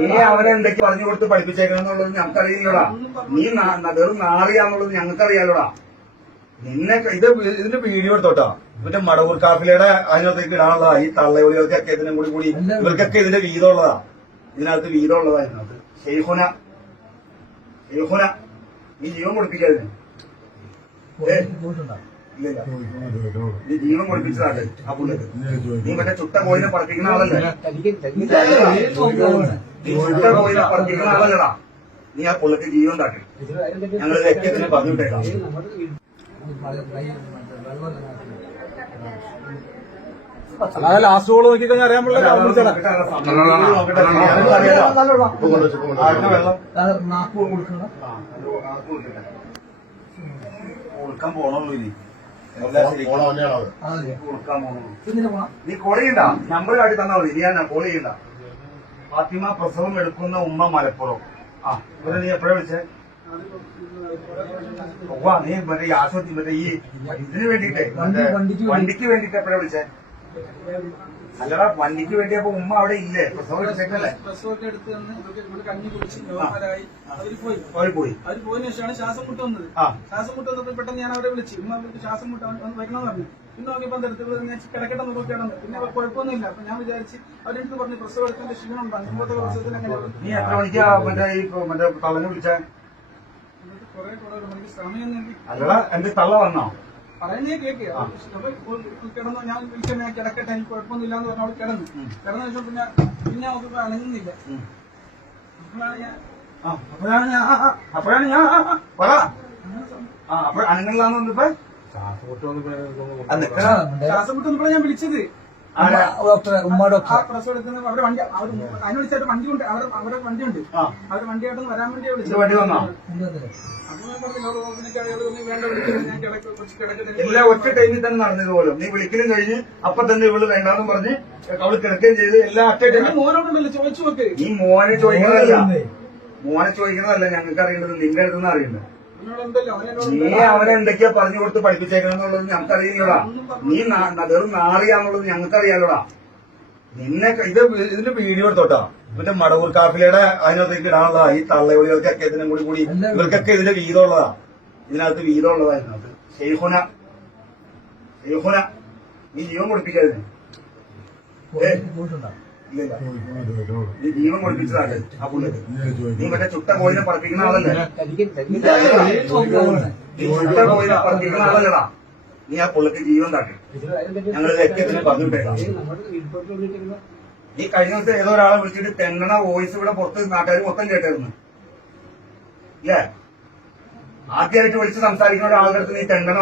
നീ അവനെ എന്തൊക്കെ പറഞ്ഞു കൊടുത്ത് പഠിപ്പിച്ചേക്കണെന്നുള്ളത് ഞങ്ങൾക്കറിയില്ലടാ. നീ വെറും നാറിയാന്നുള്ളത് ഞങ്ങൾക്കറിയാലോടാ. നിന്നെ ഇത് ഇതിന്റെ വീഡിയോ എടുത്തോട്ടോ. മറ്റേ മടവൂർ കാഫിലയുടെ അതിനകത്തേക്ക് ഇടാനുള്ളതാ ഈ തള്ളയോളികൾക്കൊക്കെ ഇതിനും കൂടി കൂടി ഇവർക്കൊക്കെ ഇതിന്റെ വീതമുള്ളതാ. ഇതിനകത്ത് വീതമുള്ളതാ ഇതിനകത്ത്. ഷെയ്ഹുന ഷെയ്ഹുന നീ ജീവൻ കൊടുപ്പിക്കാതിന് ഇല്ലില്ല നീ ജീവൻ കൊടുപ്പിച്ചതാണ് ആ പുള്ളിക്ക് നീ മറ്റേ ചുട്ട കോയിനെ പറപ്പിക്കുന്ന ആളല്ലേ നീ ചുട്ട കോയിനെ പറപ്പിക്കുന്ന ആളല്ലടാ നീ ആ പുള്ളിക്ക് ജീവൻ താട്ടി ഞങ്ങൾ ലക്ഷ്യത്തിന് പറഞ്ഞു വിട്ടേക്കാം അതായത് ലാസ്റ്റ് ഗോൾ നോക്കിക്കഴിഞ്ഞാൽ അറിയാൻ പറ്റില്ല. കൊടുക്കാൻ ഇനി നീ കോൾ ചെയ്യണ്ട. നമ്പർ കാട്ടി തന്നാ മതി. നീ ഞാൻ കോൾ ചെയ്യണ്ട. ഫാത്തിമ പ്രസവം എടുക്കുന്ന ഉമ്മ മലപ്പുറം. ആ ഇവരെ നീ എപ്പോഴാ വിളിച്ചേ? ഓ നീ മറ്റേ ആശുപത്രി മറ്റേ ഈ ഇതിന് വേണ്ടിട്ടേ വണ്ടിക്ക് വേണ്ടിട്ട് എപ്പോഴാ വിളിച്ചേ? അല്ലടാ വണ്ടിക്ക് വേണ്ടി അപ്പൊ ഉമ്മ അവിടെ ഇല്ലേ? പ്രസവം എടുത്തേക്കല്ലേ? പ്രസവമൊക്കെ എടുത്ത് തന്നെ ഇവിടെ കഞ്ഞി കുടിച്ച് നോർമലായി അവർ പോയി. പോയി പോയി. അവർ പോയതിനു ശേഷമാണ് ശ്വാസം മുട്ട് വന്നത്. ആ. ശ്വാസം മുട്ട് വന്നപ്പോൾ പെട്ടെന്ന് ഞാൻ അവരെ വിളിച്ചു ഉമ്മ അവർക്ക് ശ്വാസം മുട്ട് വന്ന് വരണമെന്ന് പറഞ്ഞു. പിന്നെ നോക്കിയപ്പോൾ എന്താ ഞാൻ കിടക്കട്ടെ നോക്കിയാണെന്ന്. പിന്നെ കുഴപ്പമൊന്നുമില്ല. അപ്പൊ ഞാൻ വിചാരിച്ച് അവരെടുത്ത് പറഞ്ഞു പ്രസവം എടുക്കേണ്ട ക്ഷീണം അങ്ങോട്ട് മുമ്പത്തെ പ്രസവത്തിന് അങ്ങനെ നീ എത്ര മണിക്കാ മറ്റേ ഈ മറ്റേ തള്ളനെ വിളിച്ചേ? കുറെ കുറെ മണിക്ക് സമയം അല്ലടാ എന്റെ തള്ള വന്നോ? പറയുന്നേ കേക്ക് അപ്പൊ കിടന്നു ഞാൻ വിളിക്കാൻ ഞാൻ കിടക്കട്ടെ എനിക്ക് കുഴപ്പമൊന്നുമില്ല എന്ന് പറഞ്ഞ അവിടെ കിടന്നു. കിടന്ന ശേഷം പിന്നെ പിന്നെ അവർക്ക് അനങ്ങുന്നില്ല. അപ്പോഴാണ് ഞാൻ ആ, അപ്പോഴാണ് ഞാൻ അപ്പോഴാണ് ഞാൻ അപ്പോഴാണ് വന്നപ്പോ. ശ്വാസം വന്നപ്പോഴാണ് ഞാൻ വിളിച്ചത്. ഉമ്മ ഡോക്ടർ അവരുടെ വണ്ടി അവർ അതിന് വിളിച്ചായിട്ട് വണ്ടി ഉണ്ട് അവരുടെ വണ്ടി ഉണ്ട് വരാൻ വണ്ടി വന്നോ? അപ്പൊ ഞാൻ പറഞ്ഞു "ഇവരോട് ഓർമ്മയ്ക്ക് അയാൾ പറഞ്ഞു, വേണ്ട വിളിക്കുന്നത് ഞാൻ കിടക്ക് കുറച്ച് കിടക്കട്ടെ എല്ലാ ഒറ്റ ടൈമിൽ തന്നെ നടന്നത് പോലും. നീ വിളിക്കലും കഴിഞ്ഞ് അപ്പൊ തന്നെ ഇവൾ വേണ്ടാന്ന് പറഞ്ഞ് അവൾ കിടക്കുകയും ചെയ്ത് എല്ലാ മോനോടുണ്ടല്ലോ ചോദിച്ചു നോക്ക്. നീ മോനെ ചോദിക്കുന്നതല്ല മോനെ ചോദിക്കുന്നതല്ല ഞങ്ങൾക്ക് അറിയേണ്ടത് നിന്റെ അടുത്തുനിന്ന് അവനെന്നോട് നീ അവനെ എന്തൊക്കെയാ പറഞ്ഞു കൊടുത്ത് പഠിപ്പിച്ചേക്കണെന്നുള്ളത് ഞങ്ങൾക്കറിയില്ലടാ. നീ വെറും നാറിയാന്നുള്ളത് ഞങ്ങൾക്കറിയാലോടാ. നിന്നെ ഇത് ഇതിന്റെ വീഡിയോ എടുത്തോട്ടാ. ഇവന്റെ മടവൂർ കാഫിലയുടെ അതിനകത്തേക്ക് ഇടാനുള്ളതാ ഈ തള്ളയൊളികൾക്കൊക്കെ ഇതിനും കൂടി കൂടി ഇവർക്കൊക്കെ ഇതിന്റെ വീതമുള്ളതാ. ഇതിനകത്ത് വീതമുള്ളതാ ഇതിനകത്ത്. ഷെയ്ഖുന ഷെയ്ഖുന നീ ജീവൻ കൊടുപ്പിക്കാതിന് ഇല്ലില്ല നീ ജീവൻ കൊടുപ്പിച്ചതാണ് ആ പുള്ളി. നീ മറ്റേ ചുട്ട കോയിനെ പറപ്പിക്കുന്ന ആളല്ലേ? നീ ചുട്ട കോയിനെ പറപ്പിക്കുന്ന ആളല്ലടാ. നീ ആ പുള്ളിക്ക് ജീവൻ തട്ടി ഞങ്ങൾ ലക്ഷ്യത്തിന് പറഞ്ഞു വിട്ടേക്കാം നീ കഴിഞ്ഞ ദിവസം ഏതോ ഒരാളെ വിളിച്ചിട്ട് തെന്നണ വോയിസ് ഇവിടെ പുറത്ത് നാട്ടുകാർ മൊത്തം കേട്ടായിരുന്നു ഇല്ലേ? ആദ്യമായിട്ട് വിളിച്ച് സംസാരിക്കുന്ന ഒരാളുടെ അടുത്ത് നീ തെന്നണ